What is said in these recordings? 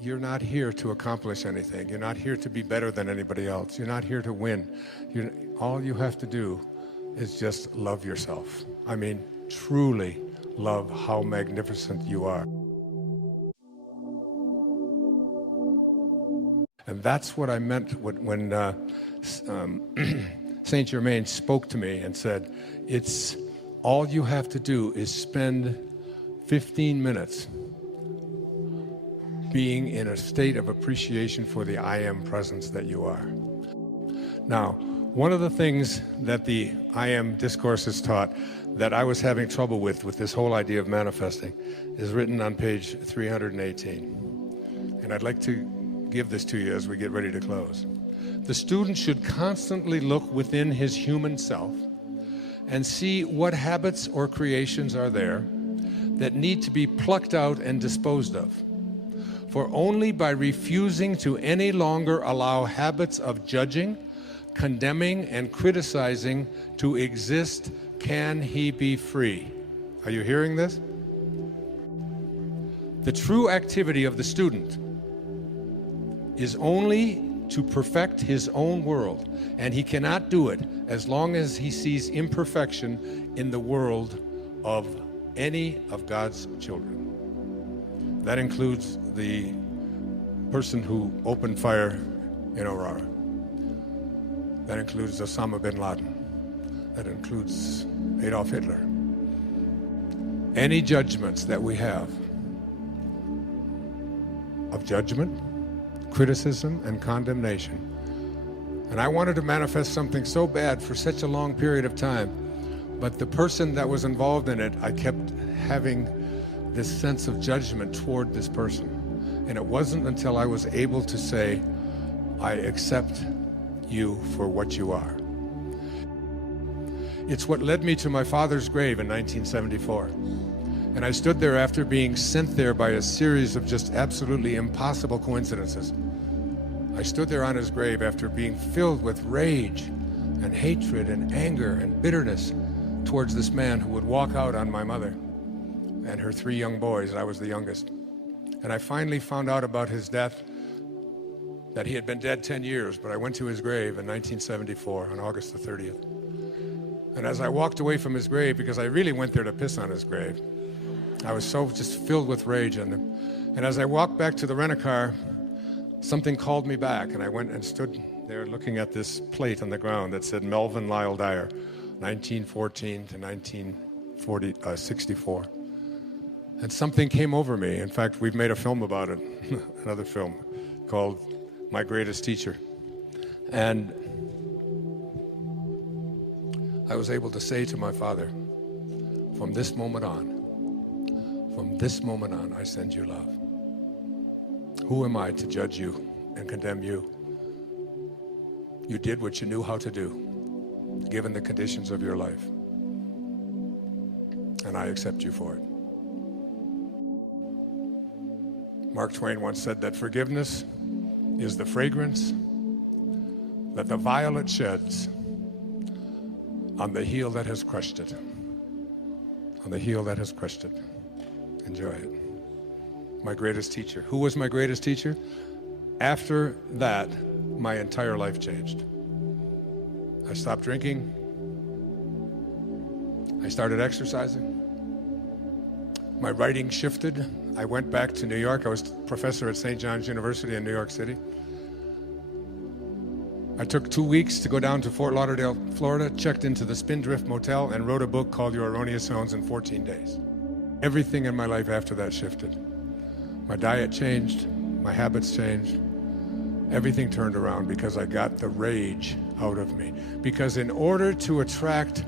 you're not here to accomplish anything. You're not here to be better than anybody else. You're not here to win. All you have to do is just love yourself. I mean, truly love how magnificent you are. And that's what I meant when Saint Germain spoke to me and said, it's all you have to do is spend 15 minutes being in a state of appreciation for the I am presence that you are. Now, one of the things that the I am discourse has taught that I was having trouble with this whole idea of manifesting is written on page 318. And I'd like to give this to you as we get ready to close. The student should constantly look within his human self and see what habits or creations are there that need to be plucked out and disposed of. For only by refusing to any longer allow habits of judging, condemning, and criticizing to exist can he be free. Are you hearing this? The true activity of the student is only to perfect his own world, and he cannot do it as long as he sees imperfection in the world of any of God's children. That includes the person who opened fire in Aurora. That includes Osama bin Laden. That includes Adolf Hitler. Any judgments that we have of judgment, criticism, and condemnation. And I wanted to manifest something so bad for such a long period of time, but the person that was involved in it, I kept having this sense of judgment toward this person. And it wasn't until I was able to say, I accept you for what you are. It's what led me to my father's grave in 1974. And I stood there after being sent there by a series of just absolutely impossible coincidences. I stood there on his grave after being filled with rage and hatred and anger and bitterness towards this man who would walk out on my mother and her 3 young boys. I was the youngest. And I finally found out about his death, that he had been dead 10 years, but I went to his grave in 1974 on August the 30th. And as I walked away from his grave, because I really went there to piss on his grave, I was so just filled with rage on him. And as I walked back to the rent-a-car, something called me back, and I went and stood there looking at this plate on the ground that said Melvin Lyle Dyer, 1914 to 1964. And something came over me. In fact, we've made a film about it, another film called My Greatest Teacher. And I was able to say to my father, from this moment on, I send you love. Who am I to judge you and condemn you? You did what you knew how to do, given the conditions of your life. And I accept you for it. Mark Twain once said that forgiveness is the fragrance that the violet sheds on the heel that has crushed it. On the heel that has crushed it. Enjoy it. My greatest teacher. Who was my greatest teacher? After that, my entire life changed. I stopped drinking. I started exercising. My writing shifted. I went back to New York. I was professor at St. John's University in New York City. I took 2 weeks to go down to Fort Lauderdale, Florida, checked into the Spindrift Motel, and wrote a book called Your Erroneous Zones in 14 days. Everything in my life after that shifted. My diet changed, my habits changed. Everything turned around because I got the rage out of me. Because in order to attract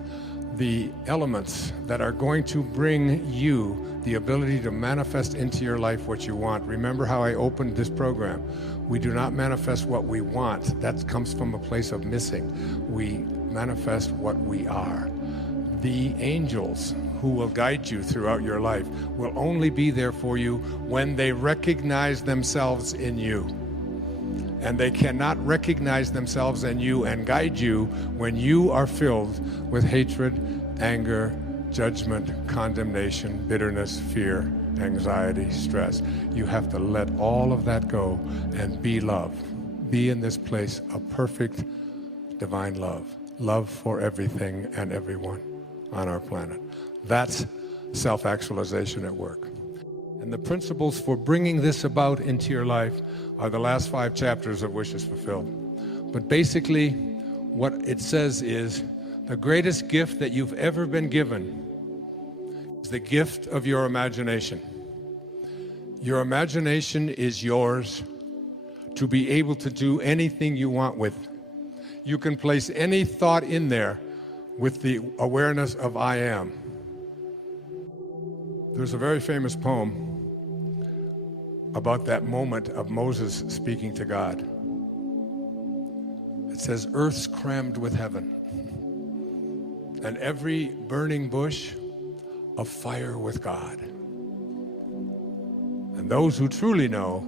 the elements that are going to bring you the ability to manifest into your life what you want. Remember how I opened this program. We do not manifest what we want. That comes from a place of missing. We manifest what we are. The angels who will guide you throughout your life will only be there for you when they recognize themselves in you. And they cannot recognize themselves in you and guide you when you are filled with hatred, anger, judgment, condemnation, bitterness, fear, anxiety, stress. You have to let all of that go and be love. Be in this place of perfect divine love. Love for everything and everyone on our planet. That's self-actualization at work. And the principles for bringing this about into your life are the last 5 chapters of Wishes Fulfilled. But basically, what it says is, the greatest gift that you've ever been given is the gift of your imagination. Your imagination is yours to be able to do anything you want with. You can place any thought in there with the awareness of I am. There's a very famous poem about that moment of Moses speaking to God. It says, earth's crammed with heaven, and every burning bush afire with God. And those who truly know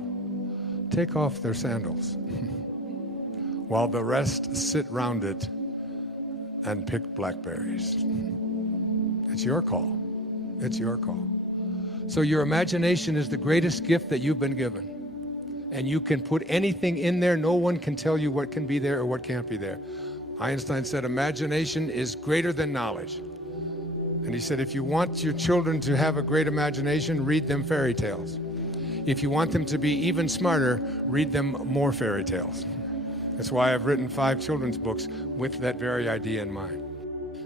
take off their sandals, while the rest sit round it and pick blackberries. It's your call. It's your call. So your imagination is the greatest gift that you've been given. And you can put anything in there. No one can tell you what can be there or what can't be there. Einstein said imagination is greater than knowledge. And he said if you want your children to have a great imagination, read them fairy tales. If you want them to be even smarter, read them more fairy tales. That's why I've written 5 children's books with that very idea in mind.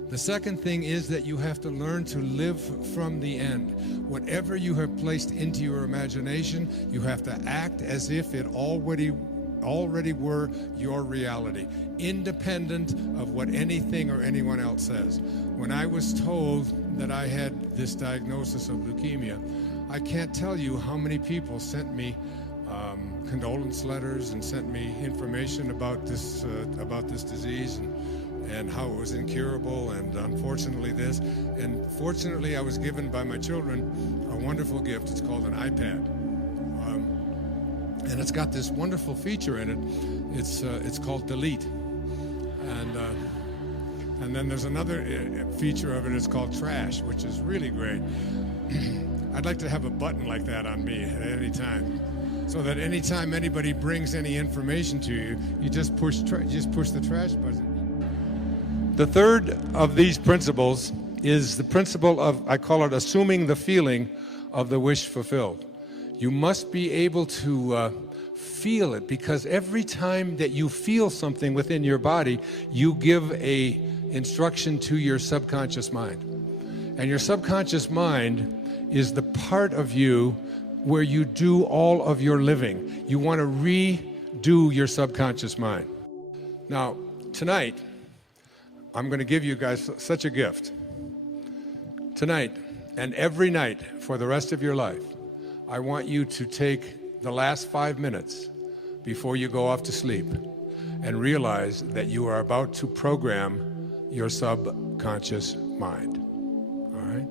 The second thing is that you have to learn to live from the end. Whatever you have placed into your imagination, you have to act as if it already were your reality, independent of what anything or anyone else says. When I was told that I had this diagnosis of leukemia, I can't tell you how many people sent me condolence letters and sent me information about this disease and how it was incurable, and unfortunately this. And fortunately, I was given by my children a wonderful gift. It's called an iPad. And it's got this wonderful feature in it. It's called Delete. And then there's another feature of it. It's called Trash, which is really great. I'd like to have a button like that on me at any time, so that anytime anybody brings any information to you, you just push the trash button. The third of these principles is the principle of, I call it, assuming the feeling of the wish fulfilled. You must be able to feel it, because every time that you feel something within your body, you give a instruction to your subconscious mind. And your subconscious mind is the part of you where you do all of your living. You want to redo your subconscious mind. Now, tonight, I'm going to give you guys such a gift. Tonight and every night for the rest of your life, I want you to take the last 5 minutes before you go off to sleep and realize that you are about to program your subconscious mind. All right?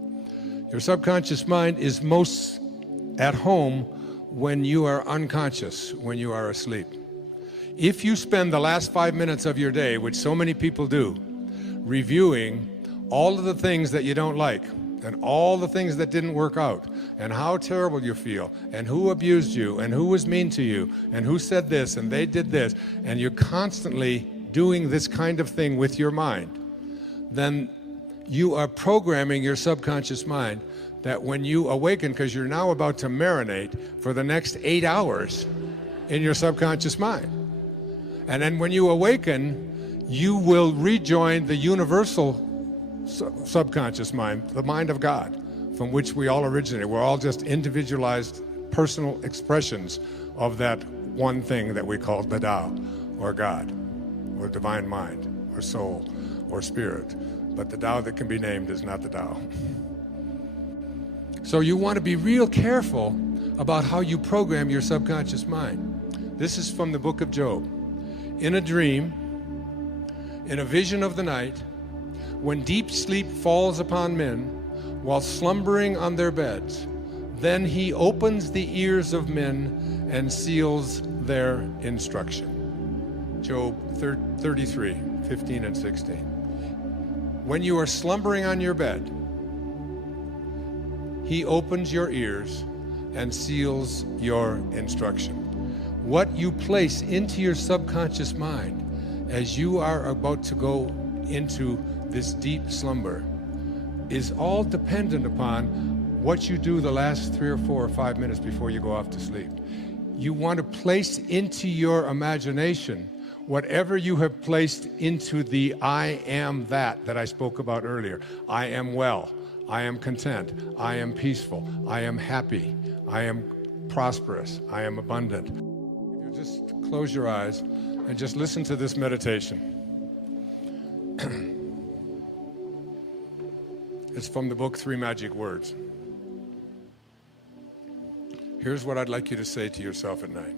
Your subconscious mind is most at home when you are unconscious, when you are asleep. If you spend the last 5 minutes of your day, which so many people do, reviewing all of the things that you don't like and all the things that didn't work out and how terrible you feel and who abused you and who was mean to you and who said this and they did this, and you're constantly doing this kind of thing with your mind, then you are programming your subconscious mind that when you awaken, because you're now about to marinate for the next 8 hours in your subconscious mind. And then when you awaken, you will rejoin the universal subconscious mind, the mind of God, from which we all originate. We're all just individualized personal expressions of that one thing that we call the Tao, or God, or divine mind, or soul, or spirit. But the Tao that can be named is not the Tao. So you want to be real careful about how you program your subconscious mind. This is from the book of Job. In a dream, in a vision of the night, when deep sleep falls upon men while slumbering on their beds, then he opens the ears of men and seals their instruction. Job 33, 15 and 16. When you are slumbering on your bed, He opens your ears and seals your instruction. What you place into your subconscious mind as you are about to go into this deep slumber is all dependent upon what you do the last 3 or 4 or 5 minutes before you go off to sleep. You want to place into your imagination whatever you have placed into the I am that I spoke about earlier. I am well. I am content. I am peaceful. I am happy. I am prosperous. I am abundant. If you just close your eyes and just listen to this meditation. It's from the book 3 Magic Words. Here's what I'd like you to say to yourself at night.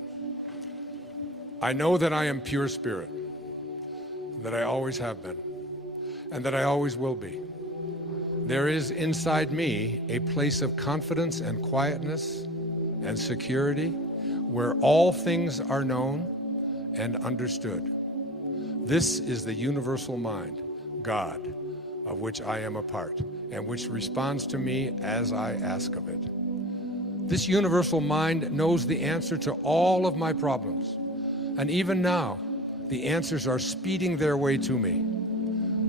I know that I am pure spirit, that I always have been, and that I always will be. There is inside me a place of confidence and quietness and security where all things are known and understood. This is the universal mind, God, of which I am a part, and which responds to me as I ask of it. This universal mind knows the answer to all of my problems. And even now, the answers are speeding their way to me.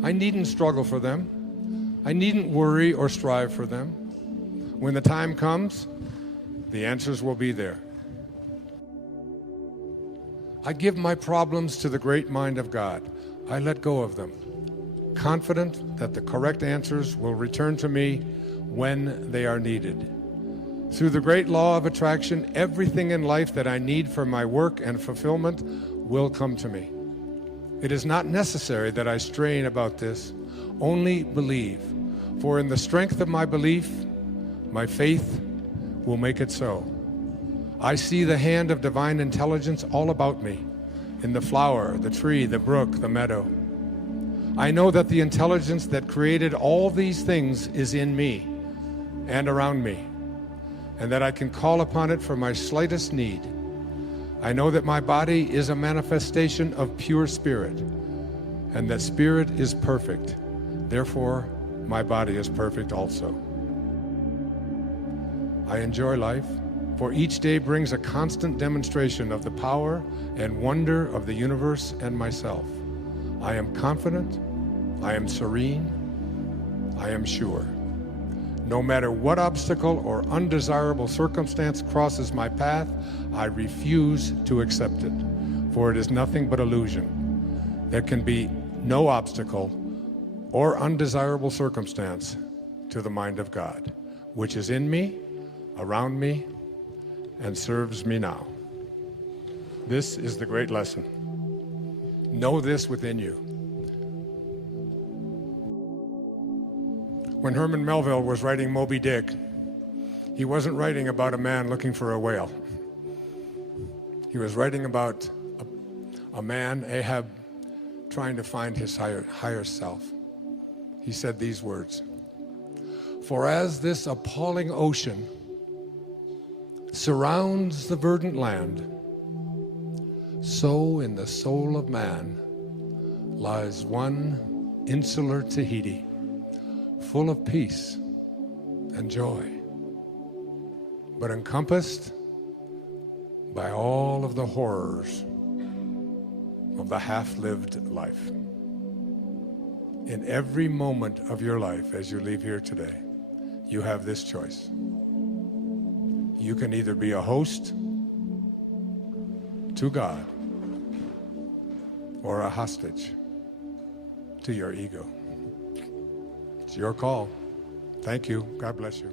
I needn't struggle for them. I needn't worry or strive for them. When the time comes, the answers will be there. I give my problems to the great mind of God. I let go of them, confident that the correct answers will return to me when they are needed. Through the great law of attraction, everything in life that I need for my work and fulfillment will come to me. It is not necessary that I strain about this. Only believe. For in the strength of my belief, my faith will make it so. I see the hand of divine intelligence all about me, in the flower, the tree, the brook, the meadow. I know that the intelligence that created all these things is in me and around me, and that I can call upon it for my slightest need. I know that my body is a manifestation of pure spirit, and that spirit is perfect. Therefore, my body is perfect also. I enjoy life, for each day brings a constant demonstration of the power and wonder of the universe and myself. I am confident, I am serene, I am sure. No matter what obstacle or undesirable circumstance crosses my path, I refuse to accept it, for it is nothing but illusion. There can be no obstacle or undesirable circumstance to the mind of God, which is in me, around me, and serves me now. This is the great lesson. Know this within you. When Herman Melville was writing Moby Dick, he wasn't writing about a man looking for a whale. He was writing about a man, Ahab, trying to find his higher self. He said these words, "For as this appalling ocean surrounds the verdant land, so in the soul of man lies one insular Tahiti, full of peace and joy, but encompassed by all of the horrors of the half-lived life." In every moment of your life as you leave here today, you have this choice. You can either be a host to God or a hostage to your ego. It's your call. Thank you. God bless you.